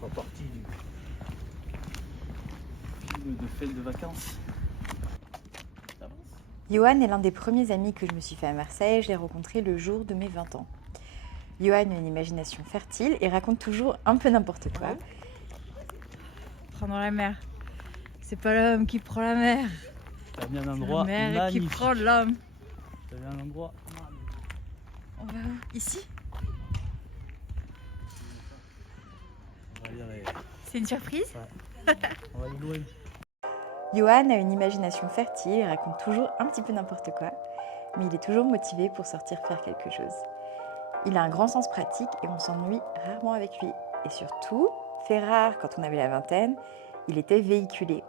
fait partie du film de fin de vacances. Johan est l'un des premiers amis que je me suis fait à Marseille. Je l'ai rencontré le jour de mes 20 ans. Johan a une imagination fertile et raconte toujours un peu n'importe quoi. Prendre la mer. C'est pas l'homme qui prend la mer. T'as mis un C'est endroit la mer magnifique. qui prend l'homme. T'as mis un endroit magnifique. On va où? Ici? On va aller, C'est une surprise? on va aller loin. Johan a une imagination fertile et raconte toujours un petit peu n'importe quoi, mais il est toujours motivé pour sortir faire quelque chose. Il a un grand sens pratique et on s'ennuie rarement avec lui. Et surtout, fait rare quand on avait la vingtaine, il était véhiculé.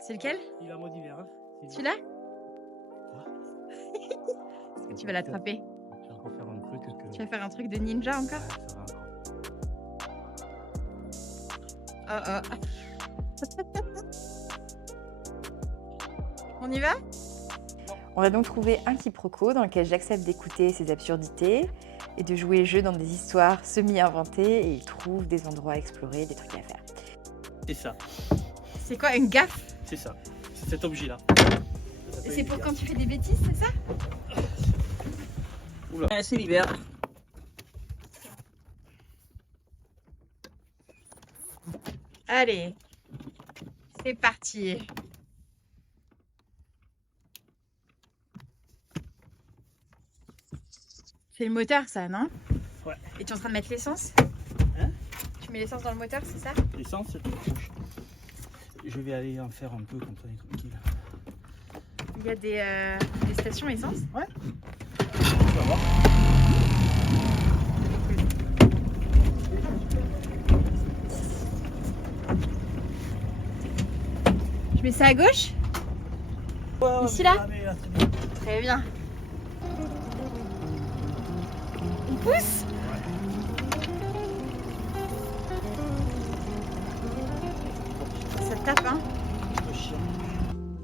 C'est lequel? Il a mode hiver. Hein. Celui-là? Est-ce que tu vas l'attraper? Tu vas encore faire un truc que... Tu vas faire un truc de ninja encore? Ouais, ça va encore. Oh oh. On y va? On a donc trouvé un quiproquo dans lequel j'accepte d'écouter ses absurdités et de jouer le jeu dans des histoires semi-inventées et il trouve des endroits à explorer, des trucs à faire. C'est ça. C'est quoi, une gaffe? C'est ça. C'est cet objet-là. Et c'est pour quand tu fais des bêtises, c'est ça? Oula. C'est l'hiver. Allez, c'est parti. C'est le moteur, ça, non? Ouais. Et tu es en train de mettre l'essence? Hein? Tu mets l'essence dans le moteur, c'est ça? L'essence, c'est tout rouge. Je vais aller en faire un peu comme ça, on est tranquille. Il y a des stations essence? Ouais. On va voir. Je mets ça à gauche? Ici, là? Ah, mais là, c'est bien. Très bien. On pousse? Ça tape, hein? Le chien.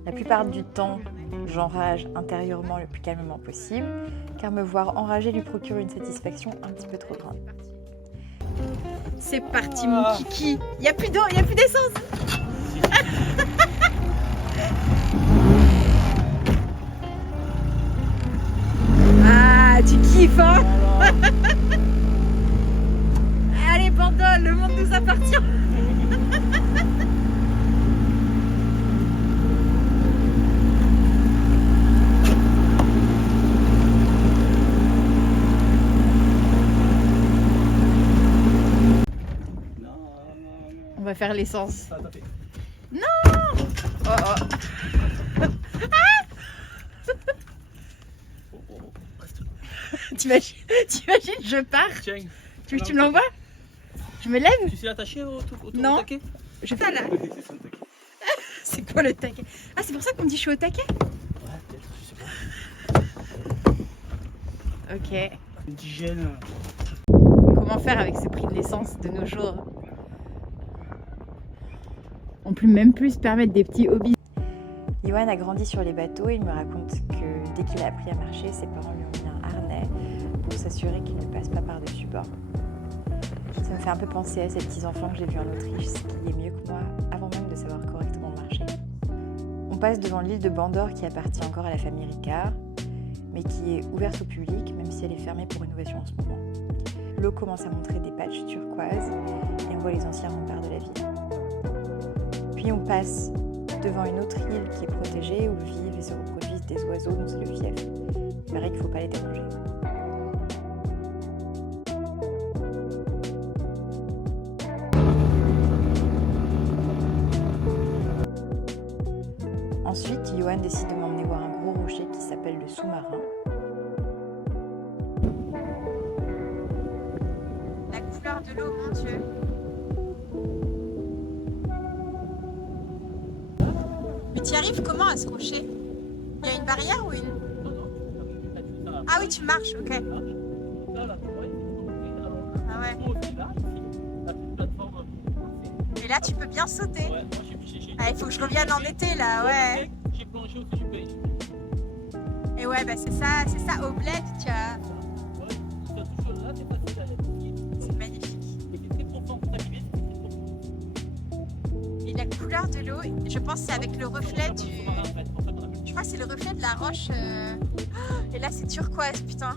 La plupart du temps, j'enrage intérieurement le plus calmement possible, car me voir enragé lui procure une satisfaction un petit peu trop grande. C'est parti, mon kiki. Il n'y a plus d'eau, il n'y a plus d'essence. Ah, tu kiffes, hein? Allez, Bandol, le monde nous appartient. On va faire l'essence. Ça a tapé. Non! Oh oh. T'imagines, je pars. Tiens. Tu veux que tu me l'envoies? Je me lève? Tu sais l'attacher autour Non. du taquet? Je fais ça là. C'est quoi le taquet? Ah, c'est pour ça qu'on me dit je suis au taquet? Ouais, peut-être, je sais pas. Ok. Indigène. Comment faire avec ce prix de l'essence de nos jours? On peut même plus se permettre des petits hobbies. Johan a grandi sur les bateaux et il me raconte que dès qu'il a appris à marcher, ses parents lui ont mis un harnais pour s'assurer qu'il ne passe pas par-dessus bord. Ça me fait un peu penser à ces petits enfants que j'ai vus en Autriche, ce qui est mieux que moi avant même de savoir correctement marcher. On passe devant l'île de Bandor qui appartient encore à la famille Ricard, mais qui est ouverte au public même si elle est fermée pour rénovation en ce moment. L'eau commence à montrer des patchs turquoises et on voit les anciens remparts de la ville. Puis on passe devant une autre île qui est protégée où vivent et se reproduisent des oiseaux dont c'est le fief. Il paraît qu'il ne faut pas les déranger. Ensuite, Johan décide de m'emmener voir un gros rocher qui s'appelle le sous-marin. La couleur de l'eau, mon Dieu. Mais tu y arrives comment à ce rocher? Il y a une barrière ou une... Ah oui, tu marches, ok. Ah ouais. Et là, tu peux bien sauter. Ah, il faut que je revienne en été, là, ouais. J'ai plongé au-dessus du pays. Et ouais, bah c'est ça, au bled, tu as... C'est magnifique. C'est très profond. la couleur de l'eau, je pense que c'est avec le reflet du... Je crois que c'est le reflet de la roche. Et là, c'est turquoise, putain.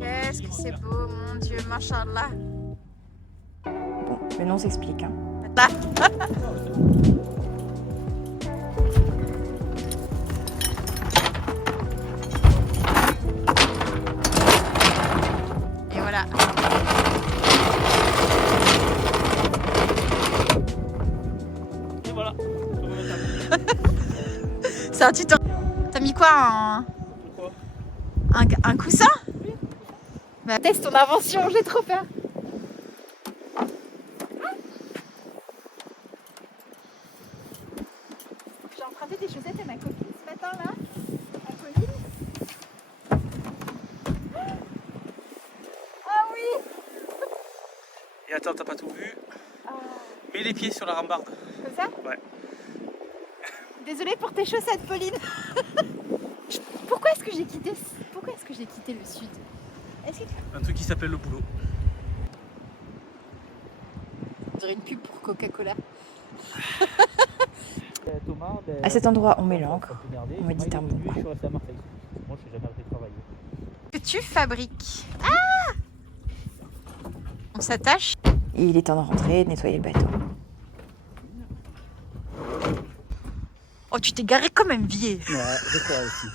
Qu'est-ce que c'est beau, mon Dieu, machallah. Bon, le nom s'explique. Hein. Là. Et voilà. Et voilà. C'est un tuto. T'as mis quoi, un coussin? Bah, teste ton invention, j'ai trop peur. J'ai emprunté des chaussettes à ma copine ce matin là. À Pauline. Ah oui. Et attends, t'as pas tout vu? Ah. Mets les pieds sur la rambarde. Comme ça? Ouais. Désolée pour tes chaussettes, Pauline. Pourquoi est-ce que j'ai quitté le sud? Est-ce que Un truc qui s'appelle le boulot. on dirait une pub pour Coca-Cola? Thomas, À cet endroit, on met l'encre. On médite un bon coup. Je suis resté à Marseille. Moi, je n'ai jamais arrêté de travailler. Que tu fabriques. Ah! On s'attache. Et il est temps de rentrer et de nettoyer le bateau. Oh, tu t'es garé comme un vieil. Ouais, je crois aussi.